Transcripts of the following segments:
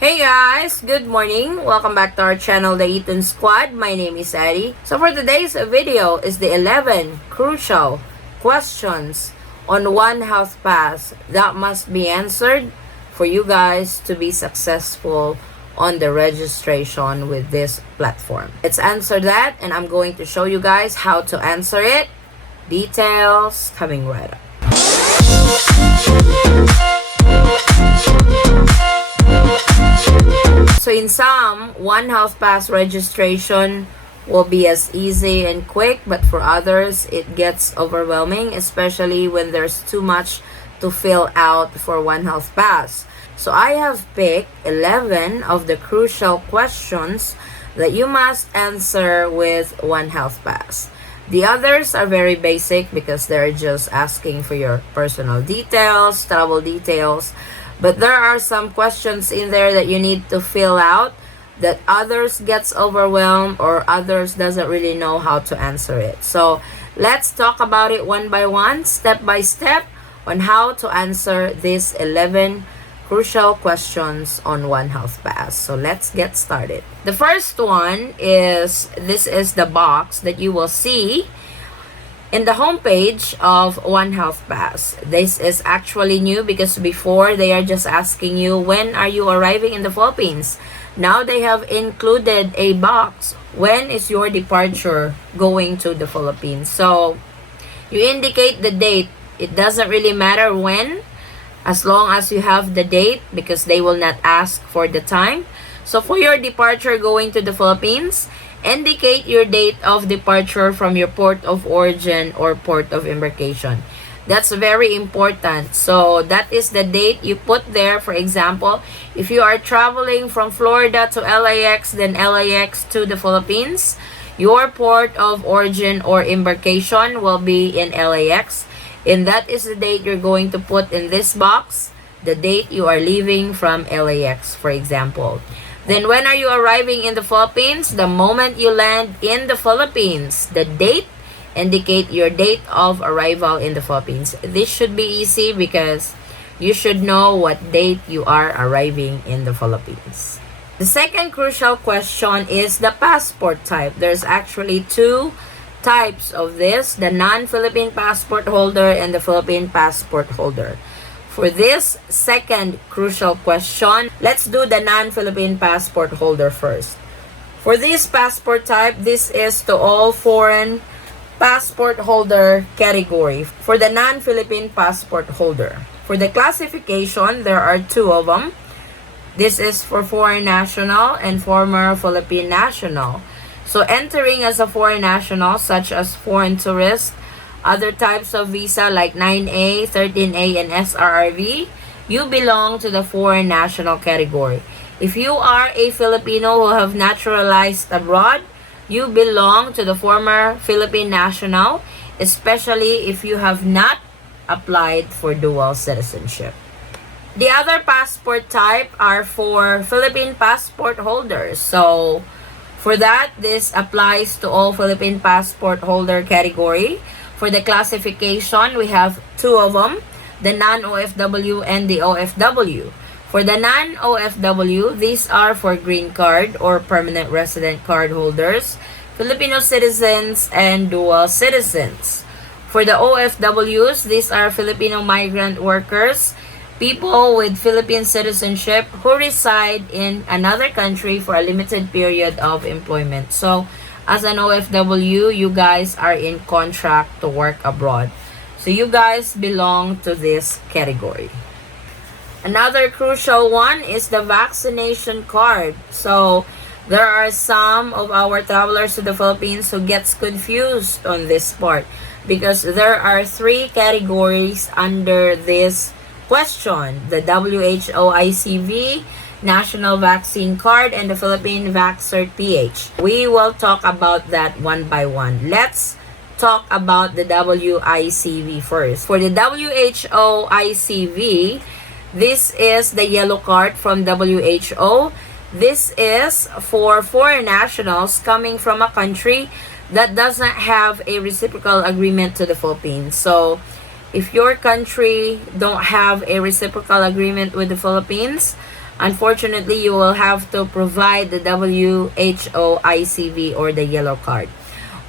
Hey guys, good morning. Welcome back to our channel, the Eaton Squad. My name is Addie. So for today's video is the 11 crucial questions on One Health Pass that must be answered for you guys to be successful on the registration with this platform. Let's answer that, and I'm going to show you guys how to answer it. Details coming right up. So in some, One Health Pass registration will be as easy and quick, but for others, it gets overwhelming, especially when there's too much to fill out for One Health Pass. So I have picked 11 of the crucial questions that you must answer with One Health Pass. The others are very basic because they're just asking for your personal details, travel details. But there are some questions in there that you need to fill out that others gets overwhelmed or others doesn't really know how to answer it. So let's talk about it one by one, step by step, on how to answer these 11 crucial questions on One Health Pass. So let's get started. The first one is, this is the box that you will see in the homepage of One Health Pass. This is actually new because before they are just asking you, when are you arriving in the Philippines? Now they have included a box, when is your departure going to the Philippines? So you indicate the date. It doesn't really matter when, as long as you have the date, because they will not ask for the time. So for your departure going to the Philippines, indicate your date of departure from your port of origin or port of embarkation. That's very important. So that is the date you put there. For example, if you are traveling from Florida to LAX, then LAX to the Philippines, your port of origin or embarkation will be in LAX. And that is the date you're going to put in this box, the date you are leaving from LAX, for example. Then when are you arriving in the Philippines? The moment you land in the Philippines. The date, indicate your date of arrival in the Philippines. This should be easy because you should know what date you are arriving in the Philippines. The second crucial question is the passport type. There's actually two types of this, the non-Philippine passport holder and the Philippine passport holder. For this second crucial question, let's do the non-Philippine passport holder first. For this passport type, this is to all foreign passport holder category. For the non-Philippine passport holder, for the classification, there are two of them. This is for foreign national and former Philippine national. So entering as a foreign national, such as foreign tourist, other types of visa like 9A, 13A, and SRRV, you belong to the foreign national category. If you are a Filipino who have naturalized abroad, you belong to the former Philippine national, especially if you have not applied for dual citizenship. The other passport type are for Philippine passport holders. So for that, this applies to all Philippine passport holder category. For the classification, we have two of them, the non-OFW and the OFW. For the non-OFW, these are for green card or permanent resident card holders, Filipino citizens, and dual citizens. For the OFWs, these are Filipino migrant workers, people with Philippine citizenship who reside in another country for a limited period of employment. So as an OFW, you guys are in contract to work abroad. So you guys belong to this category. Another crucial one is the vaccination card. So there are some of our travelers to the Philippines who gets confused on this part because there are three categories under this question: the WHO ICV, National Vaccine Card, and the Philippine Vaxcert PH. We will talk about that one by one. Let's talk about the WICV first. For the WHO ICV, this is the yellow card from WHO. This is for foreign nationals coming from a country that doesn't have a reciprocal agreement to the Philippines. So if your country don't have a reciprocal agreement with the Philippines, unfortunately, you will have to provide the WHO ICV or the yellow card.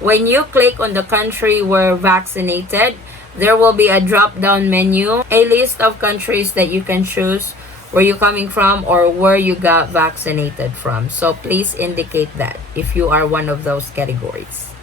When you click on the country where vaccinated, there will be a drop-down menu, a list of countries that you can choose where you're coming from or where you got vaccinated from. So please indicate that if you are one of those categories.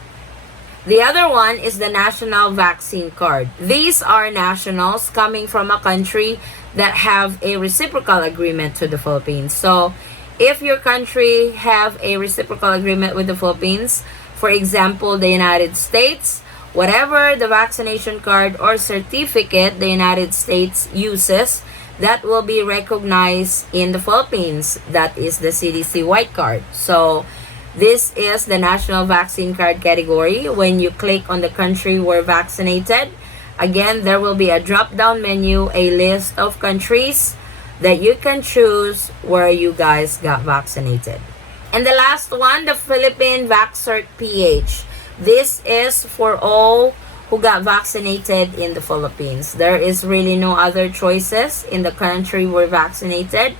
The other one is the National Vaccine Card. These are nationals coming from a country that have a reciprocal agreement to the Philippines. So if your country have a reciprocal agreement with the Philippines, for example, the United States, whatever the vaccination card or certificate the United States uses, that will be recognized in the Philippines. That is the CDC white card. So this is the National Vaccine Card category. When you click on the country where vaccinated, again, there will be a drop-down menu, a list of countries that you can choose where you guys got vaccinated. And the last one, the Philippine VaxCert PH. This is for all who got vaccinated in the Philippines. There is really no other choices in the country where vaccinated.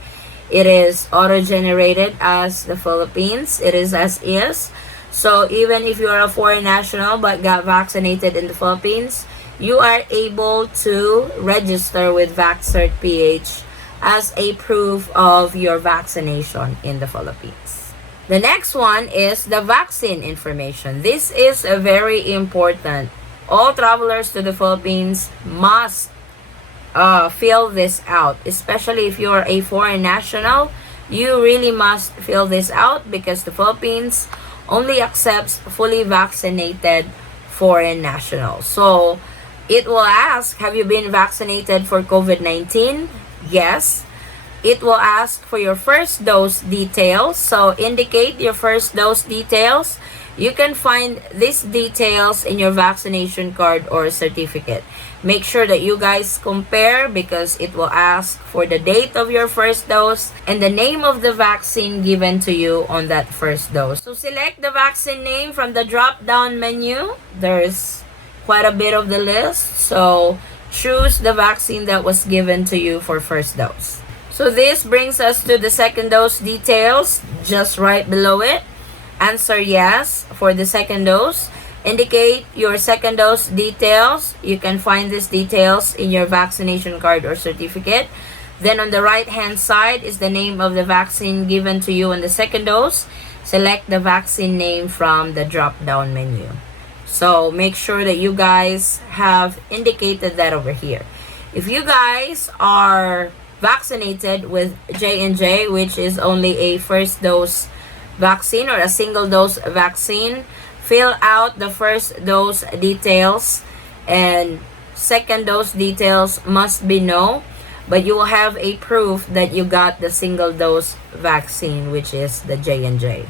It is auto-generated as the Philippines. It is as is. So even if you are a foreign national but got vaccinated in the Philippines, you are able to register with VaxCert PH as a proof of your vaccination in the Philippines. The next one is the vaccine information. This is a very important. All travelers to the Philippines must fill this out, especially if you're a foreign national. You really must fill this out because the Philippines only accepts fully vaccinated foreign nationals. So it will ask, have you been vaccinated for COVID-19? Yes. It will ask for your first dose details. So indicate your first dose details. You can find these details in your vaccination card or certificate. Make sure that you guys compare because it will ask for the date of your first dose and the name of the vaccine given to you on that first dose. So select the vaccine name from the drop-down menu. There's quite a bit of the list. So choose the vaccine that was given to you for first dose. So this brings us to the second dose details just right below it. Answer yes for the second dose. Indicate your second dose details. You can find these details in your vaccination card or certificate. Then on the right hand side is the name of the vaccine given to you on the second dose. Select the vaccine name from the drop down menu. So make sure that you guys have indicated that over here. If you guys are vaccinated with J&J, which is only a first dose vaccine or a single dose vaccine, fill out the first dose details and second dose details must be no, but you will have a proof that you got the single dose vaccine, which is the J&J.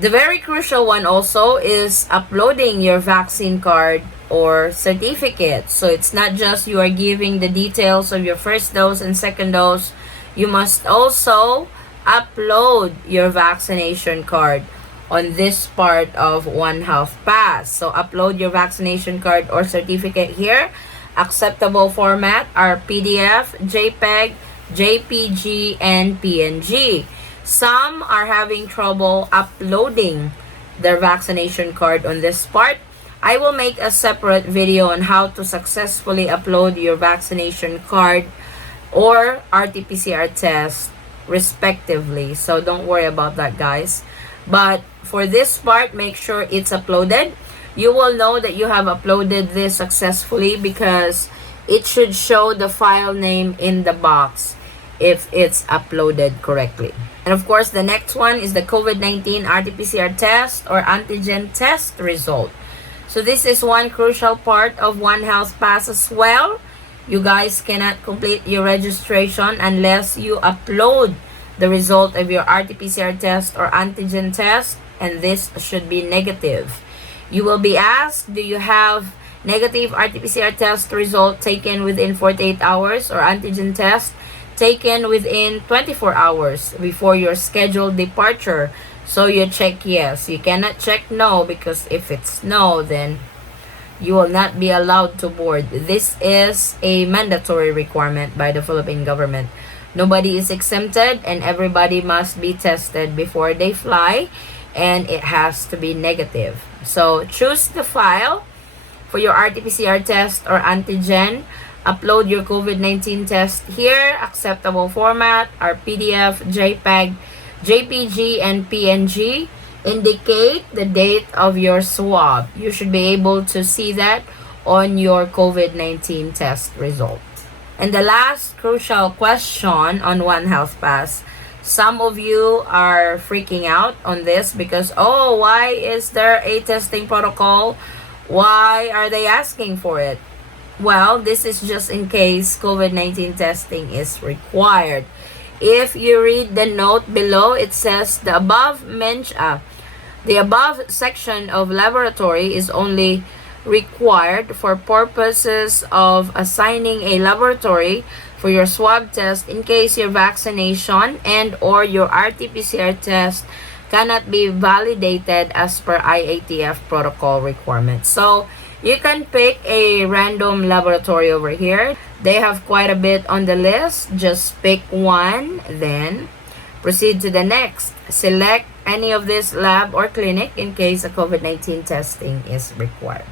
The very crucial one also is uploading your vaccine card or certificate. So it's not just you are giving the details of your first dose and second dose. You must also upload your vaccination card on this part of One Health Pass. So upload your vaccination card or certificate here. Acceptable format are PDF, JPEG, JPG, and PNG. Some are having trouble uploading their vaccination card on this part. I will make a separate video on how to successfully upload your vaccination card or RT-PCR test respectively. So don't worry about that, guys. But for this part, make sure it's uploaded. You will know that you have uploaded this successfully because it should show the file name in the box if it's uploaded correctly. And of course, the next one is the COVID-19 RT-PCR test or antigen test result. So this is one crucial part of One Health Pass as well. You guys cannot complete your registration unless you upload the result of your RT-PCR test or antigen test, and this should be negative. You will be asked, do you have negative RT-PCR test result taken within 48 hours or antigen test taken within 24 hours before your scheduled departure? So you check yes. You cannot check no, because if it's no, then you will not be allowed to board. This is a mandatory requirement by the Philippine government Nobody is exempted, and everybody must be tested before they fly, and it has to be negative. So choose the file for your RT-PCR test or antigen. Upload your COVID-19 test here. Acceptable format are PDF, JPEG, JPG, and PNG. Indicate the date of your swab. You should be able to see that on your COVID-19 test result. And the last crucial question on One Health Pass. Some of you are freaking out on this because, oh, why is there a testing protocol? Why are they asking for it? Well, this is just in case COVID-19 testing is required. If you read the note below, it says the above section of laboratory is only required for purposes of assigning a laboratory for your swab test in case your vaccination and or your RT-PCR test cannot be validated as per IATF protocol requirements. So you can pick a random laboratory over here. They have quite a bit on the list. Just pick one, then proceed to the next. Select any of this lab or clinic in case a COVID-19 testing is required.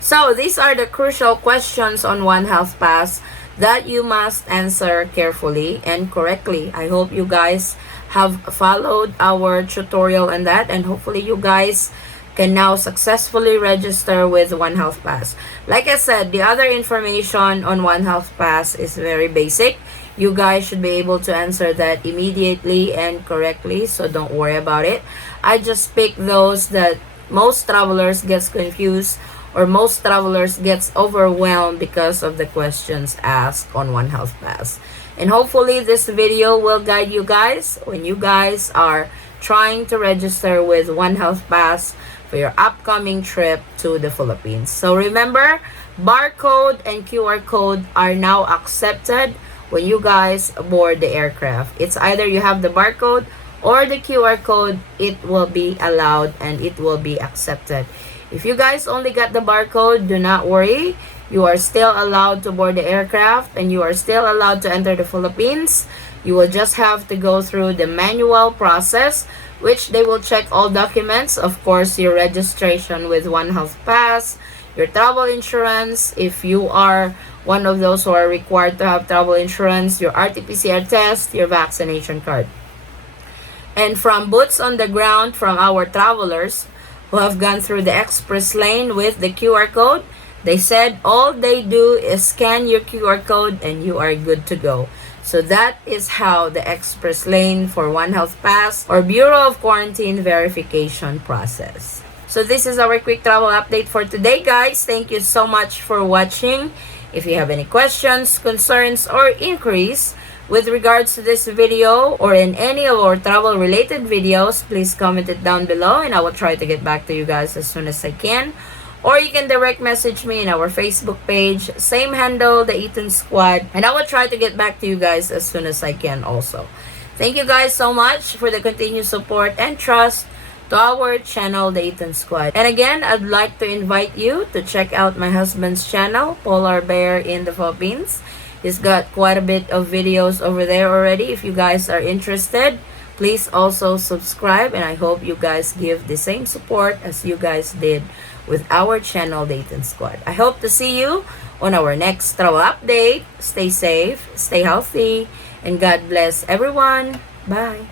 So these are the crucial questions on One Health Pass that you must answer carefully and correctly. I hope you guys have followed our tutorial on that, and hopefully you guys can now successfully register with One Health Pass. Like I said, the other information on One Health Pass is very basic. You guys should be able to answer that immediately and correctly, so don't worry about it. I just pick those that most travelers gets confused or most travelers gets overwhelmed because of the questions asked on One Health Pass. And hopefully this video will guide you guys when you guys are trying to register with One Health Pass for your upcoming trip to the Philippines. So remember, barcode and QR code are now accepted when you guys board the aircraft. It's either you have the barcode or the QR code, it will be allowed and it will be accepted. If you guys only got the barcode, do not worry. You are still allowed to board the aircraft and you are still allowed to enter the Philippines. You will just have to go through the manual process, which they will check all documents. Of course, your registration with One Health Pass, your travel insurance, if you are one of those who are required to have travel insurance, your RT-PCR test, your vaccination card. And from boots on the ground from our travelers who have gone through the express lane with the QR code, they said all they do is scan your QR code and you are good to go. So that is how the express lane for One Health Pass or Bureau of Quarantine verification process. So this is our quick travel update for today, guys. Thank you so much for watching. If you have any questions, concerns, or inquiries with regards to this video or in any of our travel related videos, please comment it down below and I will try to get back to you guys as soon as I can. Or you can direct message me in our Facebook page, same handle, the Eaton Squad, and I will try to get back to you guys as soon as I can also. Thank you guys so much for the continued support and trust to our channel, the Eaton Squad. And again, I'd like to invite you to check out my husband's channel, Polar Bear in the Philippines. He's got quite a bit of videos over there already. If you guys are interested, please also subscribe, and I hope you guys give the same support as you guys did with our channel, the Eaton Squad. I hope to see you on our next travel update. Stay safe, stay healthy, and God bless everyone. Bye.